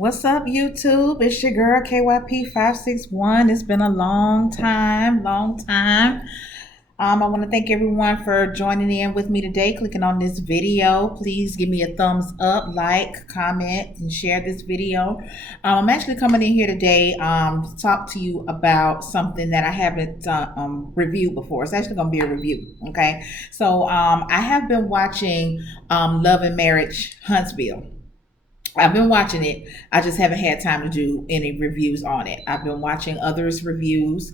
What's up, YouTube? It's your girl KYP561. It's been a long time, long time. I want to thank everyone for joining in with me today, clicking on this video. Please give me a thumbs up, like, comment, and share this video. I'm actually coming in here today to talk to you about something that I haven't reviewed before. It's actually going to be a review, okay? So I have been watching Love and Marriage Huntsville. I've been watching it. I just haven't had time to do any reviews on it. I've been watching others' reviews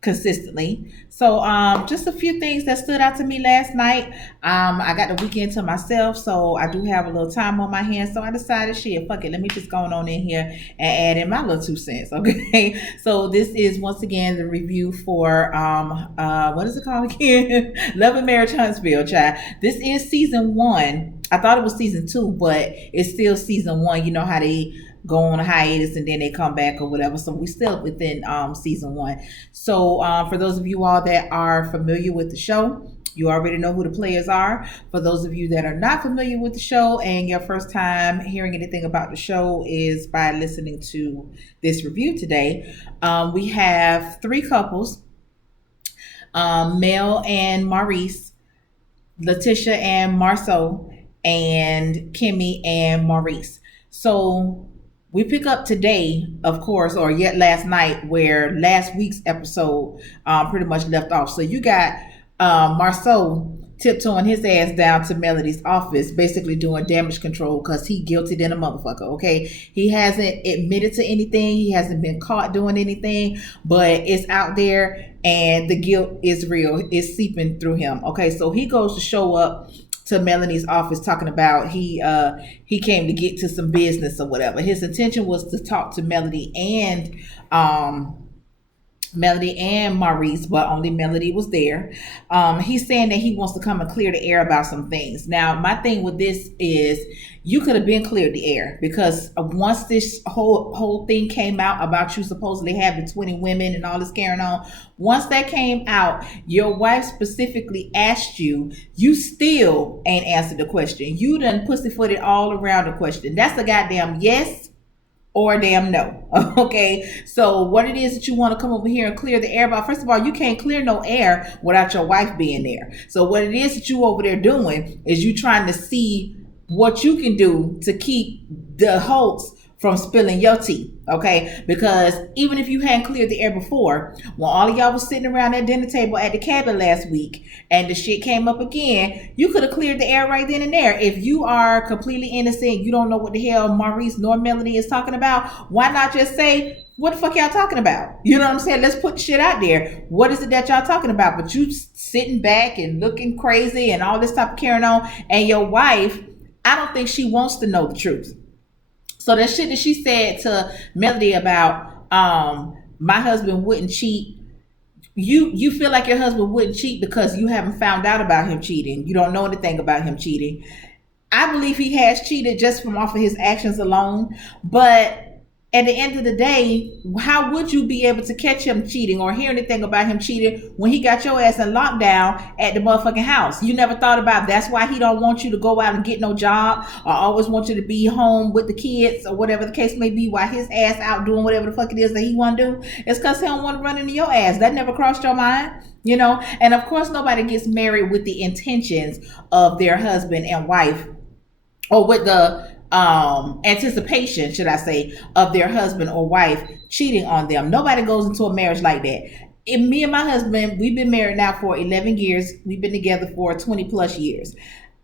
consistently. So just a few things that stood out to me last night. I got the weekend to myself, so I do have a little time on my hands. So I decided, shit, fuck it. Let me just go on in here and add in my little 2 cents. Okay. So this is once again the review for what is it called again? Love and Marriage Huntsville, child. This is season 1. I thought it was season 2, but it's still season 1. You know how they go on a hiatus and then they come back or whatever. So we still within season 1. So for those of you all that are familiar with the show, you already know who the players are. For those of you that are not familiar with the show and your first time hearing anything about the show is by listening to this review today, we have 3 couples, Mel and Maurice, Letitia and Marceau, and Kimmy and Maurice. So we pick up today, of course, or yet last night, where last week's episode pretty much left off. So you got Marceau tiptoeing his ass down to Melody's office, basically doing damage control because he guilty than a motherfucker, okay? He hasn't admitted to anything. He hasn't been caught doing anything, but it's out there and the guilt is real. It's seeping through him, okay? So he goes to show up to Melanie's office talking about he came to get to some business or whatever. His intention was to talk to Melody and Maurice, but only Melody was there. He's saying that he wants to come and clear the air about some things. Now, my thing with this is you could have been cleared the air because once this whole thing came out about you supposedly having 20 women and all this carrying on, once that came out, your wife specifically asked you, you still ain't answered the question. You done pussyfooted all around the question. That's a goddamn yes or damn no. Okay, so what it is that you want to come over here and clear the air about, first of all, you can't clear no air without your wife being there. So what it is that you over there doing is you trying to see what you can do to keep the hoax from spilling your tea, okay? Because even if you hadn't cleared the air before, when all of y'all was sitting around that dinner table at the cabin last week and the shit came up again, you could have cleared the air right then and there. If you are completely innocent, you don't know what the hell Maurice nor Melody is talking about, why not just say, what the fuck y'all talking about? You know what I'm saying? Let's put shit out there. What is it that y'all talking about? But you sitting back and looking crazy and all this type of carrying on, and your wife, I don't think she wants to know the truth. So that shit that she said to Melody about my husband wouldn't cheat, you feel like your husband wouldn't cheat because you haven't found out about him cheating. You don't know anything about him cheating. I believe he has cheated just from off of his actions alone, but at the end of the day, how would you be able to catch him cheating or hear anything about him cheating when he got your ass in lockdown at the motherfucking house? You never thought about that's why he don't want you to go out and get no job or always want you to be home with the kids or whatever the case may be while his ass out doing whatever the fuck it is that he want to do. It's because he don't want to run into your ass. That never crossed your mind, you know? And of course, nobody gets married with the intentions of their husband and wife or with the anticipation, should I say, of their husband or wife cheating on them. Nobody goes into a marriage like that. Me and my husband, we've been married now for 11 years. We've been together for 20 plus years.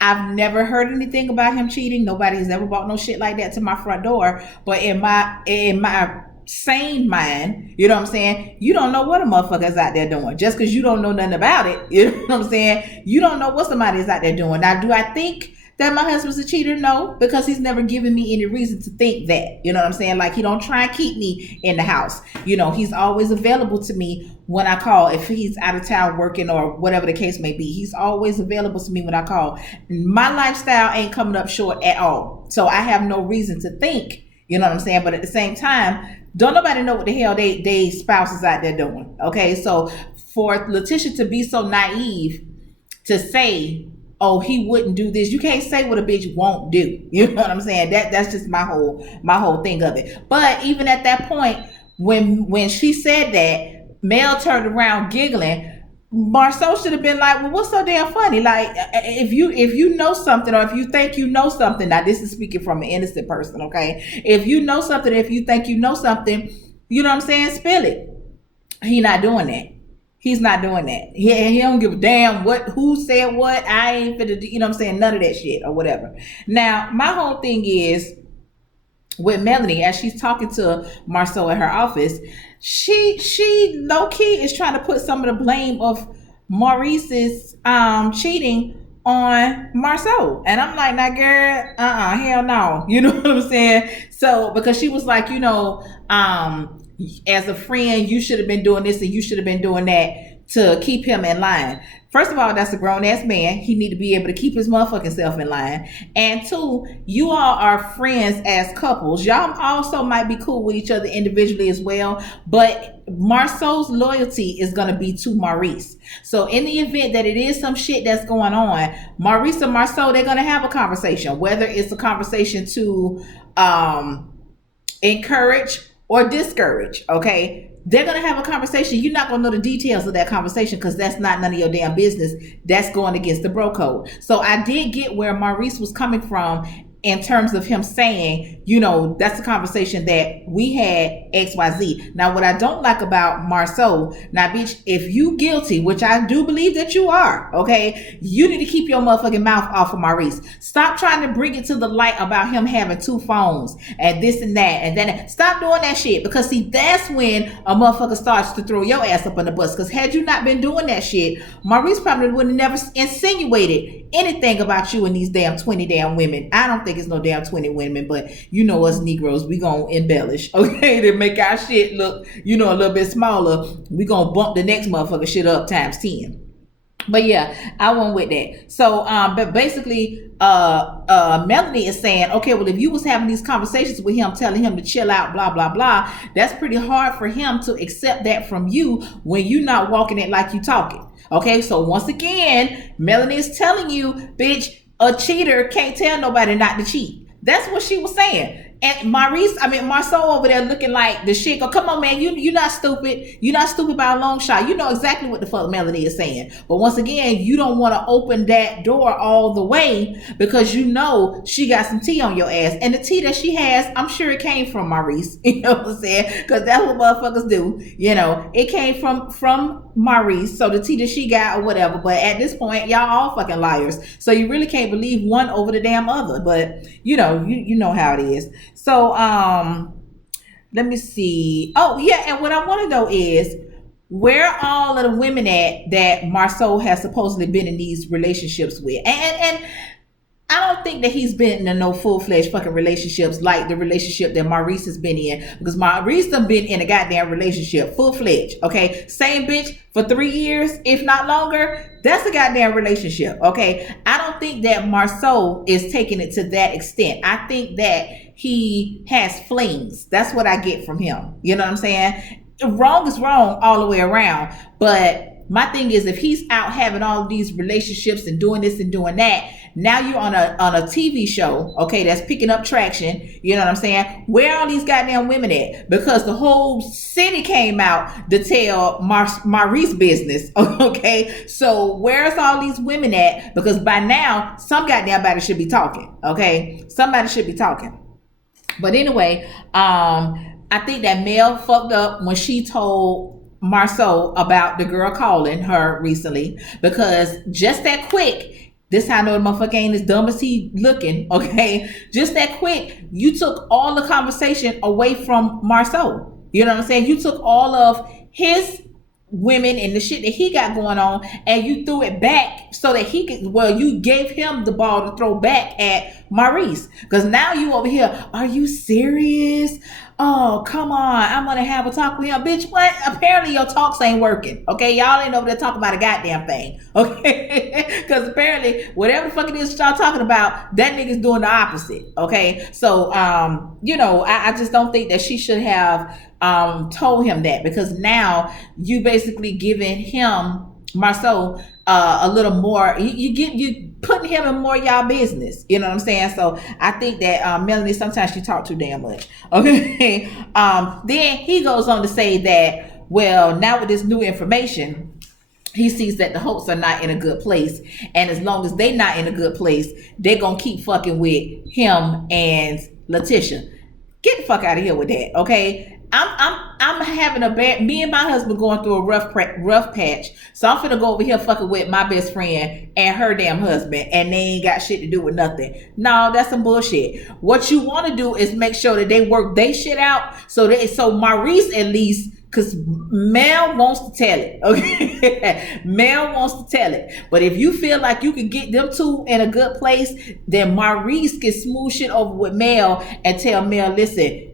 I've never heard anything about him cheating. Nobody has ever brought no shit like that to my front door. But in my sane mind, you know what I'm saying? You don't know what a motherfucker's out there doing. Just because you don't know nothing about it, you know what I'm saying? You don't know what somebody's out there doing. Now, do I think that my husband's a cheater? No, because he's never given me any reason to think that. You know what I'm saying? Like, he don't try and keep me in the house. You know, he's always available to me when I call. If he's out of town working or whatever the case may be, he's always available to me when I call. My lifestyle ain't coming up short at all. So I have no reason to think, you know what I'm saying? But at the same time, don't nobody know what the hell they spouses out there doing. Okay, so for Letitia to be so naive to say oh, he wouldn't do this. You can't say what a bitch won't do. You know what I'm saying? That's just my whole thing of it. But even at that point, when she said that, Mel turned around giggling. Marceau should have been like, well, what's so damn funny? Like, if you know something, or if you think you know something, now this is speaking from an innocent person, okay? If you know something, if you think you know something, you know what I'm saying, spill it. He not doing that. He's not doing that. He don't give a damn who said what. I ain't finna do, you know what I'm saying, none of that shit or whatever. Now, my whole thing is with Melanie, as she's talking to Marceau at her office, she low key is trying to put some of the blame of Maurice's cheating on Marceau. And I'm like, nah, girl, hell no. You know what I'm saying? So because she was like, as a friend, you should have been doing this and you should have been doing that to keep him in line. First of all, that's a grown ass man. He need to be able to keep his motherfucking self in line. And two, you all are friends as couples. Y'all also might be cool with each other individually as well. But Marceau's loyalty is going to be to Maurice. So in the event that it is some shit that's going on, Maurice and Marceau, they're going to have a conversation. Whether it's a conversation to encourage or discourage, okay? They're going to have a conversation. You're not going to know the details of that conversation because that's not none of your damn business. That's going against the bro code. So I did get where Maurice was coming from in terms of him saying, that's a conversation that we had XYZ. Now, what I don't like about Marceau, now, bitch, if you guilty, which I do believe that you are, okay, you need to keep your motherfucking mouth off of Maurice. Stop trying to bring it to the light about him having 2 phones and this and that. And then stop doing that shit, because see, that's when a motherfucker starts to throw your ass up on the bus. Because had you not been doing that shit, Maurice probably would have never insinuated anything about you and these damn 20 damn women. I don't think it's no damn 20 women, but us Negroes, we gonna embellish, okay, to make our shit look, a little bit smaller. We gonna bump the next motherfucker shit up times 10. But yeah, I went with that. So, but basically, Melanie is saying, okay, well, if you was having these conversations with him, telling him to chill out, blah, blah, blah, that's pretty hard for him to accept that from you when you're not walking it like you talking. Okay, so once again, Melanie is telling you, bitch, a cheater can't tell nobody not to cheat. That's what she was saying. And Marceau over there looking like the shit. Come on, man, you're not stupid. You're not stupid by a long shot. You know exactly what the fuck Melanie is saying. But once again, you don't want to open that door all the way because she got some tea on your ass. And the tea that she has, I'm sure it came from Maurice. You know what I'm saying? Because that's what motherfuckers do. It came from Maurice. So the tea that she got or whatever. But at this point, y'all all fucking liars. So you really can't believe one over the damn other. But you know how it is. So let me see. Oh yeah, and what I want to know is where are all of the women at that Marceau has supposedly been in these relationships with? And I don't think that he's been in no full-fledged fucking relationships like the relationship that Maurice has been in, because Maurice done been in a goddamn relationship, full-fledged, okay? Same bitch for 3 years, if not longer. That's a goddamn relationship, okay? I don't think that Marceau is taking it to that extent. I think that he has flings. That's what I get from him. You know what I'm saying? Wrong is wrong all the way around. But my thing is, if he's out having all of these relationships and doing this and doing that, now you're on a TV show, okay, that's picking up traction. You know what I'm saying? Where are all these goddamn women at? Because the whole city came out to tell Maurice business, okay? So where's all these women at? Because by now, some goddamn body should be talking, okay? Somebody should be talking. But anyway, I think that Mel fucked up when she told Marceau about the girl calling her recently, because just that quick, this how I know the motherfucker ain't as dumb as he looking, okay? Just that quick, you took all the conversation away from Marceau. You know what I'm saying? You took all of his women and the shit that he got going on, and you threw it back so that he could, you gave him the ball to throw back at Maurice. Because now you over here, are you serious? Oh, come on, I'm gonna have a talk with him. Bitch, what? Apparently your talks ain't working, okay? Y'all ain't over there talking about a goddamn thing, okay? Because apparently whatever the fuck it is y'all talking about, that nigga's doing the opposite, okay? So, I just don't think that she should have told him that, because now you basically giving him, Marceau, a little more, you putting him in more y'all business. You know what I'm saying? So I think that Melanie, sometimes she talk too damn much. Okay. Then he goes on to say that, well, now with this new information, he sees that the Holts are not in a good place, and as long as they not in a good place, they're gonna keep fucking with him and Letitia. Get the fuck out of here with that, okay? I'm having a bad. Me and my husband going through a rough patch, so I'm finna go over here fucking with my best friend and her damn husband, and they ain't got shit to do with nothing. No, that's some bullshit. What you want to do is make sure that they work they shit out, so Maurice at least. Because Mel wants to tell it, okay? Mel wants to tell it. But if you feel like you can get them two in a good place, then Maurice can smooth shit over with Mel and tell Mel, listen,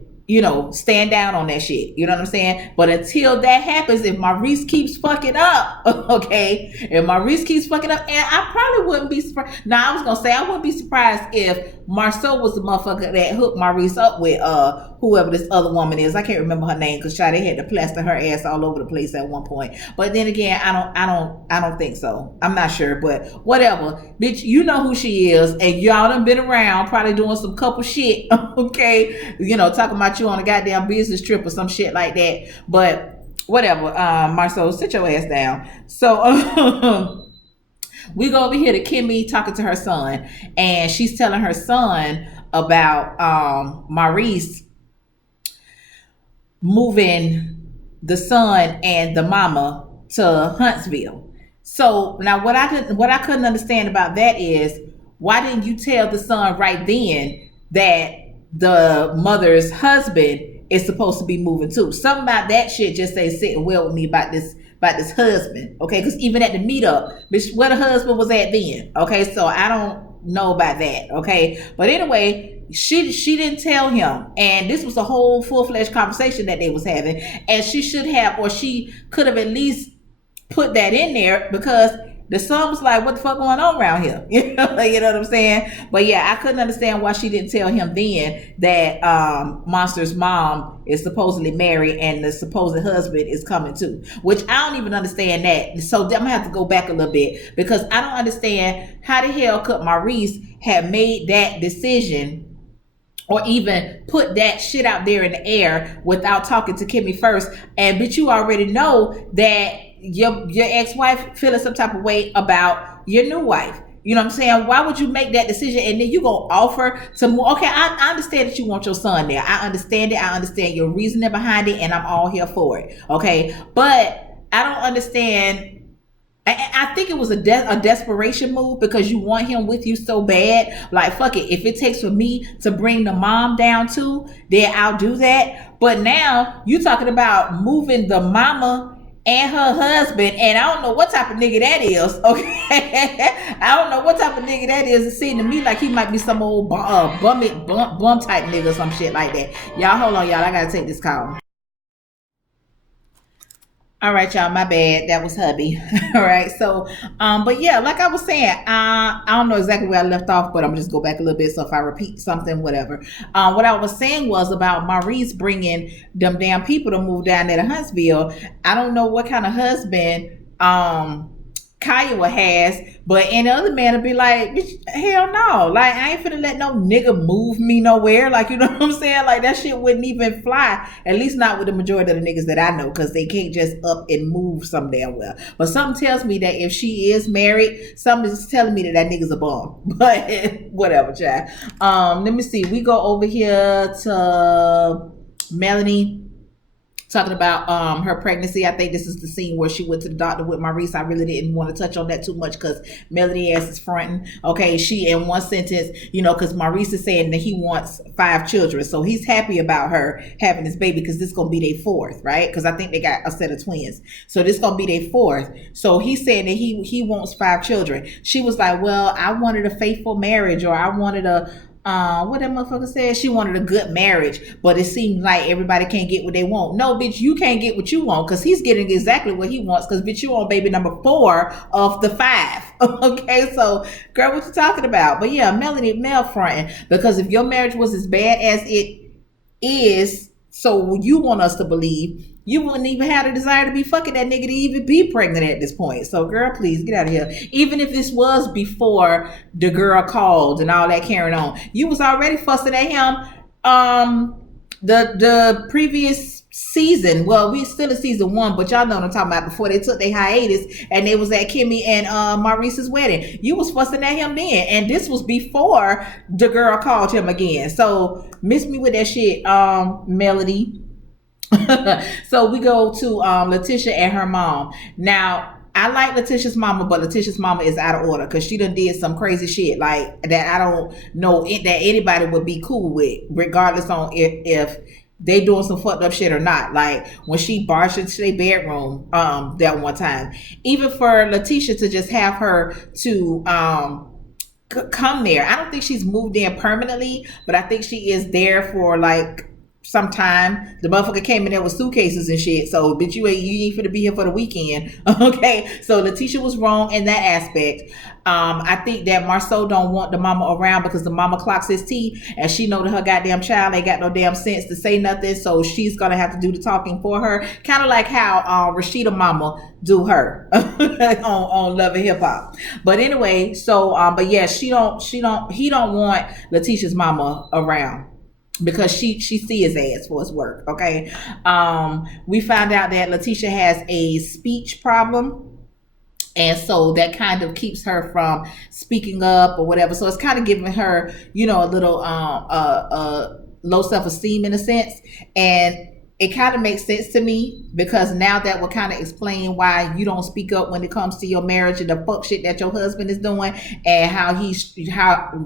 stand down on that shit. You know what I'm saying? But until that happens, if Maurice keeps fucking up, okay? If Maurice keeps fucking up, and I probably wouldn't be surprised. Now, I was going to say, I wouldn't be surprised if Marcel was the motherfucker that hooked Maurice up with whoever this other woman is. I can't remember her name because they had to plaster her ass all over the place at one point. But then again, I don't think so. I'm not sure, but whatever. Bitch, you know who she is, and y'all done been around probably doing some couple shit, okay? Talking about you on a goddamn business trip or some shit like that. But whatever, Marcel, sit your ass down. So we go over here to Kimmy talking to her son, and she's telling her son about Maurice moving the son and the mama to Huntsville. So now what I couldn't understand about that is, why didn't you tell the son right then that the mother's husband is supposed to be moving too? Something about that shit just ain't sitting well with me about this husband, okay? Because even at the meetup, bitch, where the husband was at then, okay? So I don't know about that, okay? But anyway, she didn't tell him, and this was a whole full-fledged conversation that they was having, and she should have, or she could have at least put that in there, because the son was like, what the fuck going on around here? You know what I'm saying? But yeah, I couldn't understand why she didn't tell him then that Monster's mom is supposedly married and the supposed husband is coming too, which I don't even understand that. So I'm gonna have to go back a little bit, because I don't understand how the hell could Maurice have made that decision or even put that shit out there in the air without talking to Kimmy first. And bitch, you already know that your ex-wife feeling some type of way about your new wife. You know what I'm saying? Why would you make that decision and then you gonna offer to move? Okay, I understand that you want your son there. I understand it. I understand your reasoning behind it, and I'm all here for it. Okay, but I don't understand. I think it was a desperation move, because you want him with you so bad. Like, fuck it. If it takes for me to bring the mom down too, then I'll do that. But now you talking about moving the mama and her husband, and I don't know what type of nigga that is, okay? I don't know what type of nigga that is. It seemed to me like he might be some old bum type nigga or some shit like that. Y'all, hold on, y'all. I gotta take this call. All right, y'all, my bad. That was hubby. All right. So, but yeah, like I was saying, I don't know exactly where I left off, but I'm just go back a little bit. So if I repeat something, whatever. What I was saying was about Maurice bringing them damn people to move down there to Huntsville. I don't know what kind of husband, Kiowa has, but any other man would be like, hell no, like I ain't finna let no nigga move me nowhere. Like, you know what I'm saying? Like that shit wouldn't even fly, at least not with the majority of the niggas that I know, because they can't just up and move some damn well. But something tells me that if she is married, something is telling me that that nigga's a bum. But whatever, child. Let me see, we go over here to Melanie talking about her pregnancy. I think this is the scene where she went to the doctor with Maurice. I really didn't want to touch on that too much because Melanie ass is fronting. Okay, she in one sentence, because Maurice is saying that he wants 5 children. So he's happy about her having this baby because this is going to be their 4th, right? Because I think they got a set of twins. So this is going to be their 4th. So he's saying that he wants 5 children. She was like, well, I wanted a faithful marriage, or I wanted what that motherfucker said, she wanted a good marriage, but it seems like everybody can't get what they want. No, bitch, you can't get what you want, because he's getting exactly what he wants, because bitch, you on baby number 4 of the 5. Okay, so girl, what you talking about? But yeah, Mel fronting, because if your marriage was as bad as it is, so you want us to believe, you wouldn't even have the desire to be fucking that nigga to even be pregnant at this point. So, girl, please get out of here. Even if this was before the girl called and all that carrying on, you was already fussing at him. The previous season, well, we still in season 1, but y'all know what I'm talking about. Before they took their hiatus and they was at Kimmy and Maurice's wedding, you was fussing at him then, and this was before the girl called him again. So miss me with that shit, Melody. So we go to Letitia and her mom. Now, I like Letitia's mama, but Letitia's mama is out of order because she done did some crazy shit like that. I don't know that anybody would be cool with, regardless on if they doing some fucked up shit or not. Like when she barged into their bedroom that one time, even for Letitia to just have her to come there. I don't think she's moved in permanently, but I think she is there for like sometime. The motherfucker came in there with suitcases and shit. So, bitch, you ain't finna be here for the weekend. Okay. So Letitia was wrong in that aspect. I think that Marceau don't want the mama around because the mama clocks his tea and she know that her goddamn child ain't got no damn sense to say nothing. So she's gonna have to do the talking for her. Kind of like how Rashida mama do her on Love and Hip Hop. But anyway, so but yeah, he don't want Letitia's mama around, because she see his ass for his work. Okay. We found out that Letitia has a speech problem, and so that kind of keeps her from speaking up or whatever. So it's kind of giving her, a little low self-esteem in a sense. And it kind of makes sense to me, because now that will kind of explain why you don't speak up when it comes to your marriage and the fuck shit that your husband is doing, and how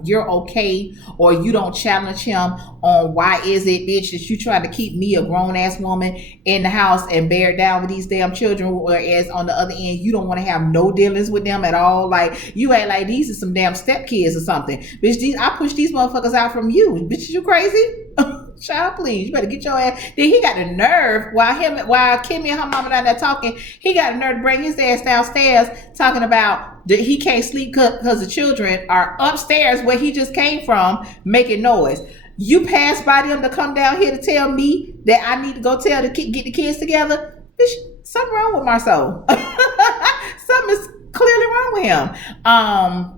you're okay, or you don't challenge him on why is it, bitch, that you trying to keep me, a grown ass woman, in the house and bear down with these damn children, whereas on the other end you don't want to have no dealings with them at all. Like you ain't like these are some damn stepkids or something, bitch. I push these motherfuckers out from you, bitch. You crazy? Child, please, you better get your ass. Then he got the nerve, while Kimmy and her mama down there talking, he got the nerve to bring his ass downstairs talking about that he can't sleep because the children are upstairs where he just came from making noise. You pass by them to come down here to tell me that I need to go get the kids together? Bitch, something wrong with Marceau. Something is clearly wrong with him.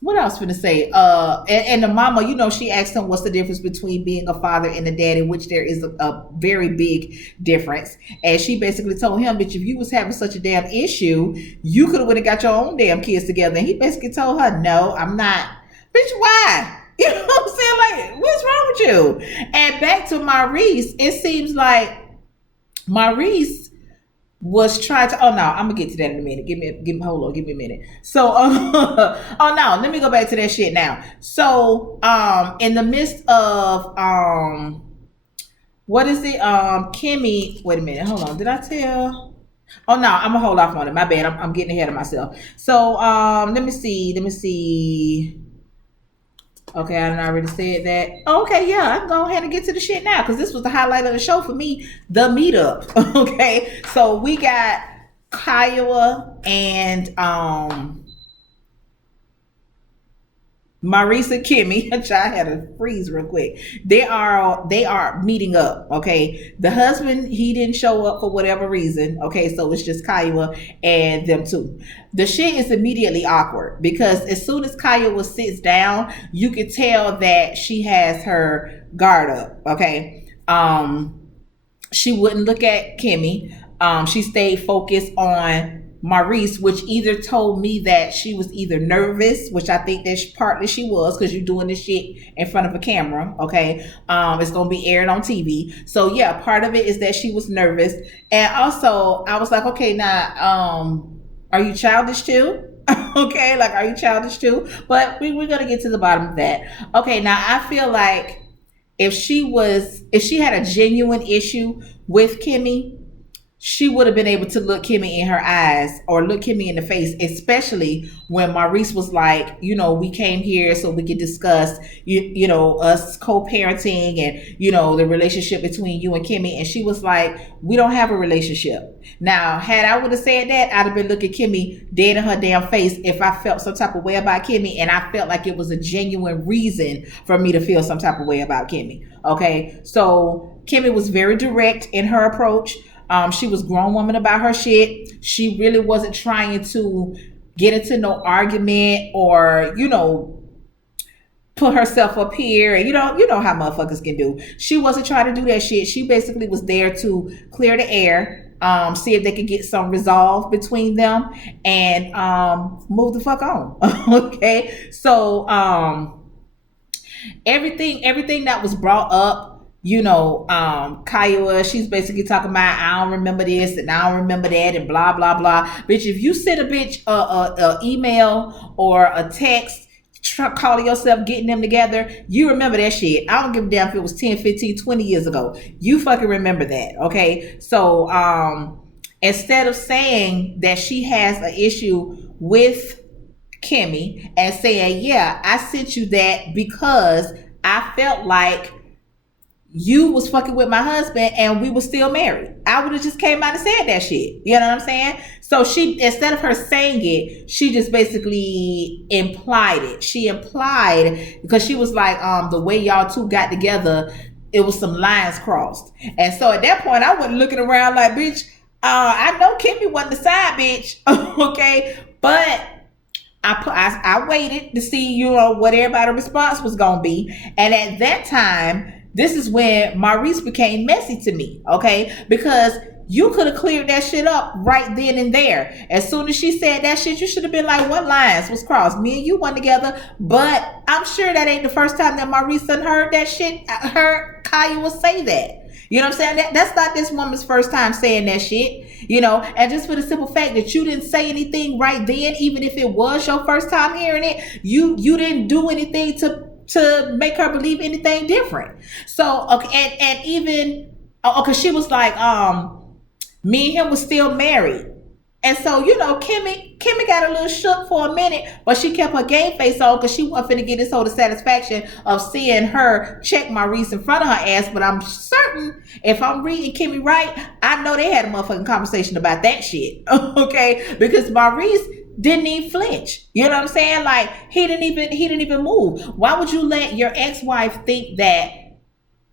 What else finna say? And the mama, she asked him what's the difference between being a father and a daddy, which there is a very big difference. And she basically told him, bitch, if you was having such a damn issue, you could have went and got your own damn kids together. And he basically told her, no, I'm not. Bitch, why? You know what I'm saying? Like, what's wrong with you? And back to Maurice, it seems like Maurice was trying to, I'm gonna get to that in a minute. Give me a minute. So let me go back to that shit now. So in the midst of what is it? Kimmy, wait a minute, hold on. Did I tell? Oh no, I'm gonna hold off on it. My bad. I'm getting ahead of myself. So let me see. Okay, I done already said that. Okay, yeah, I can go ahead and get to the shit now, because this was the highlight of the show for me, the meetup. Okay, so we got Kiowa and Maurice and Kimmy, which I had to freeze real quick. They are meeting up. Okay, the husband, he didn't show up for whatever reason. Okay, so it's just Kiowa and them two. The shit is immediately awkward, because as soon as Kiowa sits down, you can tell that she has her guard up. Okay, she wouldn't look at Kimmy. She stayed focused on Maurice, which either told me that she was either nervous, which I think that partly she was, because you're doing this shit in front of a camera. Okay, it's gonna be aired on TV. So yeah, part of it is that she was nervous, and also I was like, okay, now are you childish too? Okay, like, are you childish too? But we're gonna get to the bottom of that. Okay, now I feel like if she had a genuine issue with Kimmy, she would have been able to look Kimmy in her eyes, or look Kimmy in the face, especially when Maurice was like, we came here so we could discuss, us co-parenting and, the relationship between you and Kimmy. And she was like, we don't have a relationship. Now, had I would have said that, I'd have been looking Kimmy dead in her damn face if I felt some type of way about Kimmy, and I felt like it was a genuine reason for me to feel some type of way about Kimmy. Okay, so Kimmy was very direct in her approach. She was grown woman about her shit. She really wasn't trying to get into no argument or, put herself up here, and you know how motherfuckers can do. She wasn't trying to do that shit. She basically was there to clear the air, see if they could get some resolve between them, and move the fuck on. Okay, so everything that was brought up, Kiowa, she's basically talking about, I don't remember this and I don't remember that and blah blah blah. Bitch, if you send a bitch a email or a text calling yourself getting them together, you remember that shit. I don't give a damn if it was 10, 15, 20 years ago. You fucking remember that, okay? So instead of saying that she has an issue with Kimmy and saying, yeah, I sent you that because I felt like you was fucking with my husband and we were still married, I would have just came out and said that shit. You know what I'm saying? So she, instead of her saying it, she just basically implied it. She implied, because she was like, the way y'all two got together, it was some lines crossed. And so at that point, I wasn't looking around like, bitch, I know Kimmy wasn't the side bitch. Okay. But I waited to see, what everybody's response was going to be. And at that time, this is when Maurice became messy to me, okay? Because you could have cleared that shit up right then and there. As soon as she said that shit, you should have been like, what lines was crossed? Me and you went together. But I'm sure that ain't the first time that Maurice done heard that shit, heard Kaya say that. You know what I'm saying? That's not this woman's first time saying that shit, and just for the simple fact that you didn't say anything right then, even if it was your first time hearing it, you didn't do anything to make her believe anything different. So, okay, and even, okay, she was like, me and him was still married. And so, Kimmy got a little shook for a minute, but she kept her game face on because she wasn't finna get this whole satisfaction of seeing her check Maurice in front of her ass. But I'm certain, if I'm reading Kimmy right, I know they had a motherfucking conversation about that shit. Okay? Because Maurice didn't even flinch. You know what I'm saying? Like, he didn't even move. Why would you let your ex-wife think that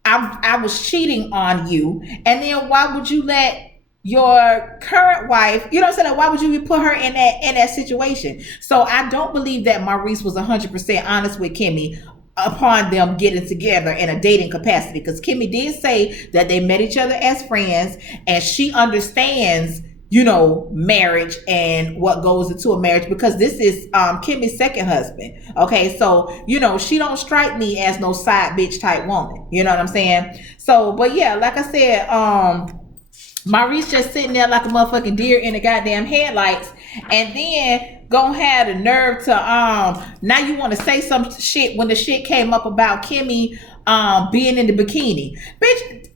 I was cheating on you? And then why would you let your current wife, you know what I'm saying? Like, why would you put her in that situation? So I don't believe that Maurice was 100% honest with Kimmy upon them getting together in a dating capacity, because Kimmy did say that they met each other as friends, and she understands marriage and what goes into a marriage, because this is Kimmy's second husband. Okay, so she don't strike me as no side bitch type woman. You know what I'm saying? So, but yeah, like I said, Maurice just sitting there like a motherfucking deer in the goddamn headlights, and then gonna have the nerve to now you want to say some shit when the shit came up about Kimmy being in the bikini. Bitch,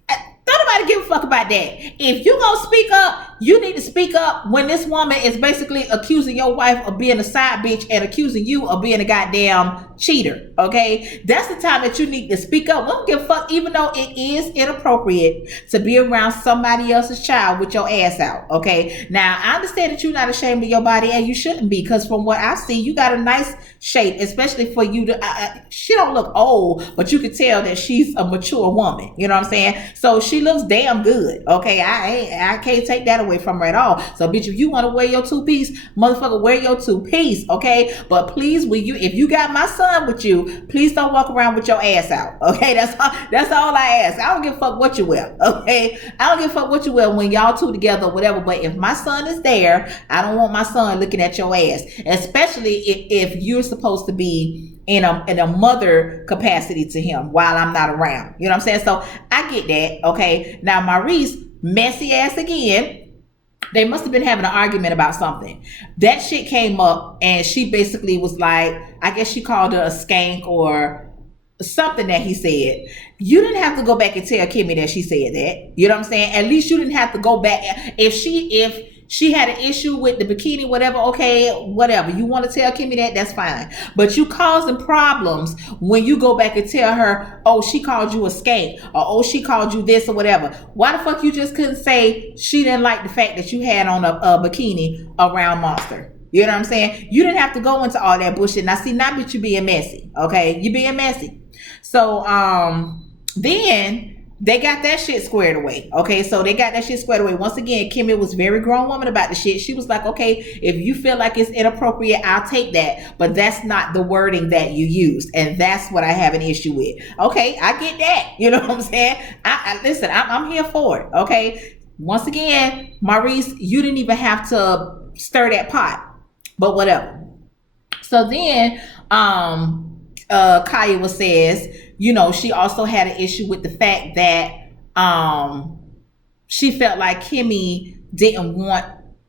don't nobody give a fuck about that. If you gonna speak up, you need to speak up when this woman is basically accusing your wife of being a side bitch and accusing you of being a goddamn cheater. Okay, that's the time that you need to speak up. We don't give a fuck, even though it is inappropriate to be around somebody else's child with your ass out. Okay, now I understand that you're not ashamed of your body, and you shouldn't be, because from what I see, you got a nice shape, especially for you to she don't look old, but you can tell that she's a mature woman. You know what I'm saying? So she looks damn good. Okay, I can't take that away from her at all. So bitch, if you want to wear your two-piece, motherfucker, wear your two-piece. Okay, but please, if you got my son with you, please don't walk around with your ass out. Okay, that's all I ask. I don't give a fuck what you wear. Okay, I don't give a fuck what you wear when y'all two together or whatever, but if my son is there, I don't want my son looking at your ass, especially if you're supposed to be in a mother capacity to him while I'm not around. You know what I'm saying? So I get that. Okay, now Maurice, messy ass again. They must have been having an argument about something. That shit came up, and she basically was like, I guess she called her a skank or something that he said. You didn't have to go back and tell Kimmy that she said that. You know what I'm saying? At least you didn't have to go back. If she had an issue with the bikini, whatever, okay, whatever. You want to tell Kimmy that, that's fine. But you causing problems when you go back and tell her, oh, she called you a skank, or oh, she called you this or whatever. Why the fuck you just couldn't say she didn't like the fact that you had on a bikini around Monster? You know what I'm saying? You didn't have to go into all that bullshit. Now see, now that you being messy, okay? You being messy. So then they got that shit squared away. Okay, so they got that shit squared away. Once again, Kimmy was very grown woman about the shit. She was like, okay, if you feel like it's inappropriate, I'll take that. But that's not the wording that you used. And that's what I have an issue with. Okay, I get that. You know what I'm saying? Listen, I'm here for it. Okay. Once again, Maurice, you didn't even have to stir that pot. But whatever. So then Kaya says, she also had an issue with the fact that she felt like Kimmy didn't want,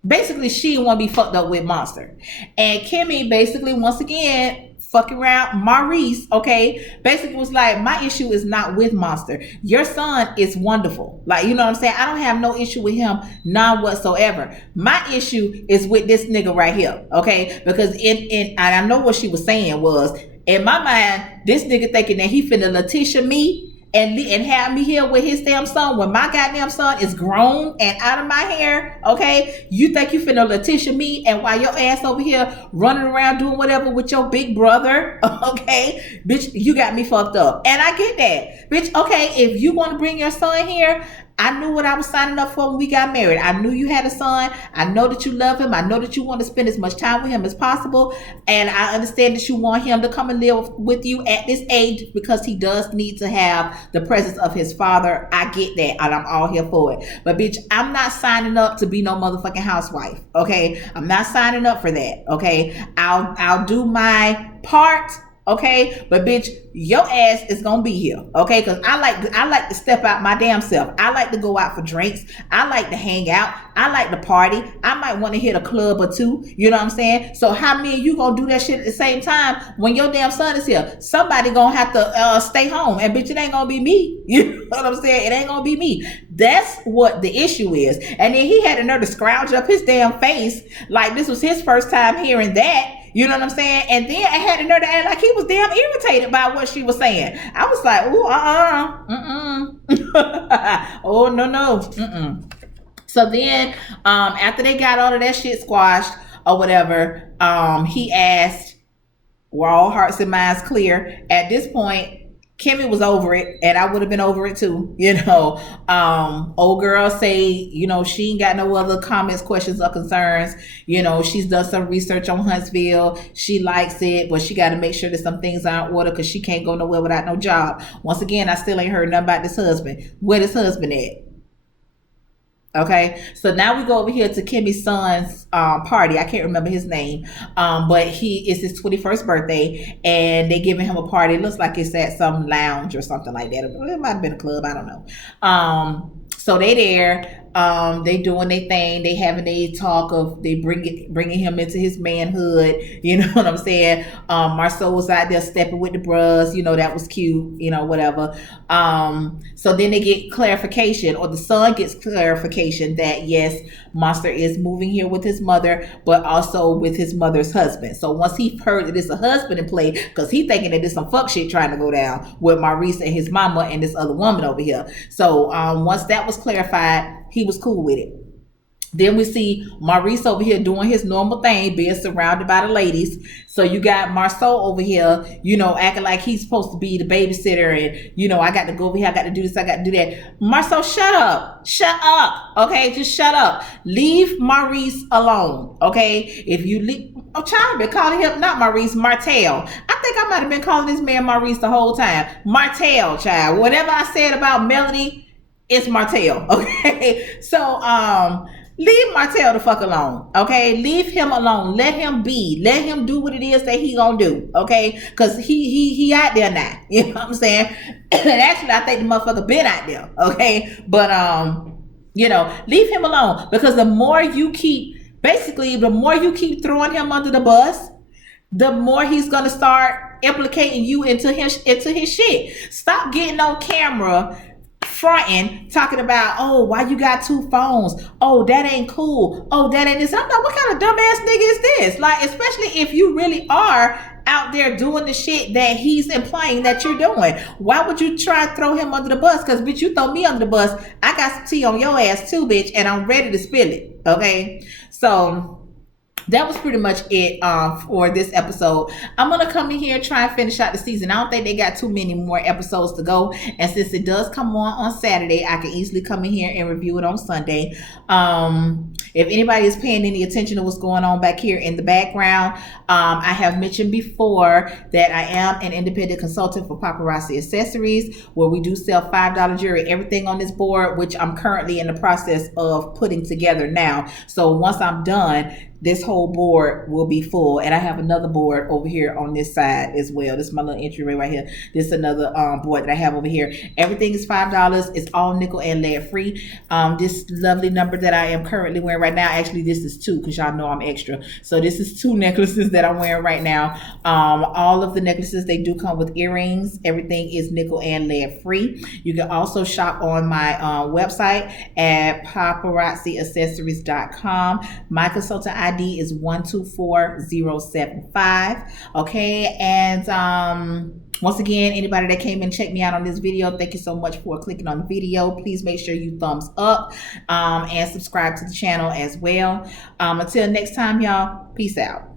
basically she didn't want to be fucked up with Monster. And Kimmy basically, once again, fucking around Maurice, okay, basically was like, my issue is not with Monster. Your son is wonderful. Like, you know what I'm saying? I don't have no issue with him, none whatsoever. My issue is with this nigga right here, okay? Because and I know what she was saying was, in my mind, this nigga thinking that he finna Letitia me and have me here with his damn son when my goddamn son is grown and out of my hair, okay? You think you finna Letitia me, and while your ass over here running around doing whatever with your big brother, okay? Bitch, you got me fucked up. And I get that. Bitch, okay, if you want to bring your son here, I knew what I was signing up for when we got married. I knew you had a son. I know that you love him. I know that you want to spend as much time with him as possible. And I understand that you want him to come and live with you at this age because he does need to have the presence of his father. I get that. And I'm all here for it. But bitch, I'm not signing up to be no motherfucking housewife. Okay? I'm not signing up for that. Okay? I'll do my part. Okay, but bitch, your ass is gonna be here, okay? Because I like to step out my damn self. I like to go out for drinks. I like to hang out. I like to party. I might want to hit a club or two. You know what I'm saying? So how many of you gonna do that shit at the same time when your damn son is here? Somebody gonna have to stay home, and bitch, it ain't gonna be me. You know what I'm saying? It ain't gonna be me. That's what the issue is. And then he had the nerve to scrounge up his damn face like this was his first time hearing that. You know what I'm saying? And then I had the nerve to act like he was damn irritated by what she was saying. I was like, oh, no. So then, after they got all of that shit squashed or whatever, he asked, were all hearts and minds clear? At this point, Kimmy was over it, and I would have been over it too. Old girl say, she ain't got no other comments, questions, or concerns. She's done some research on Huntsville. She likes it, but she got to make sure that some things are in order because she can't go nowhere without no job. Once again, I still ain't heard nothing about this husband. Where this husband at? Okay, so now we go over here to Kimmy's son's party. I can't remember his name, but it's his 21st birthday, and they giving him a party. It looks like it's at some lounge or something like that. It might have been a club. I don't know. So they there. They doing their thing. They having a talk of they bringing him into his manhood. You know what I'm saying? Marcel was out there stepping with the bros. That was cute. Whatever. So then they get clarification, or the son gets clarification that yes, Monster is moving here with his mother, but also with his mother's husband. So once he heard that it's a husband in play, because he thinking that there's some fuck shit trying to go down with Maurice and his mama and this other woman over here. So once that was clarified, he was cool with it. Then we see Maurice over here doing his normal thing, being surrounded by the ladies. So you got Marceau over here, acting like he's supposed to be the babysitter, and I got to go over here, I got to do this, I got to do that. Marceau, shut up, okay? Just shut up. Leave Maurice alone, okay? If you leave, child, been calling him not Maurice, Martel. I think I might have been calling this man Maurice the whole time. Martel, child. Whatever I said about Melody, it's Martel, okay? So, leave Martel the fuck alone, okay? Leave him alone. Let him be. Let him do what it is that he gonna do, okay? Because he out there now. You know what I'm saying? And actually, I think the motherfucker been out there, okay? But, leave him alone. Because the more you keep throwing him under the bus, the more he's gonna start implicating you into his shit. Stop getting on camera fronting, talking about, oh, why you got two phones? Oh, that ain't cool. Oh, that ain't this. I'm like, what kind of dumbass nigga is this? Like, especially if you really are out there doing the shit that he's implying that you're doing. Why would you try to throw him under the bus? Because, bitch, you throw me under the bus, I got some tea on your ass too, bitch, and I'm ready to spill it, okay? So that was pretty much it for this episode. I'm gonna come in here and try and finish out the season. I don't think they got too many more episodes to go, and since it does come on Saturday, I can easily come in here and review it on Sunday. If anybody is paying any attention to what's going on back here in the background, I have mentioned before that I am an independent consultant for Paparazzi Accessories, where we do sell $5 jewelry, everything on this board, which I'm currently in the process of putting together now. So once I'm done, this whole board will be full, and I have another board over here on this side as well. This is my little entryway right here. This is another board that I have over here. Everything is $5. It's all nickel and lead free. This lovely number that I am currently wearing right now, actually this is 2 because y'all know I'm extra. So this is 2 necklaces that I'm wearing right now. All of the necklaces, they do come with earrings. Everything is nickel and lead free. You can also shop on my website at paparazziaccessories.com. My consultant ID is 124075. Okay, and once again, anybody that came and checked me out on this video, thank you so much for clicking on the video. Please make sure you thumbs up and subscribe to the channel as well. Until next time, y'all, peace out.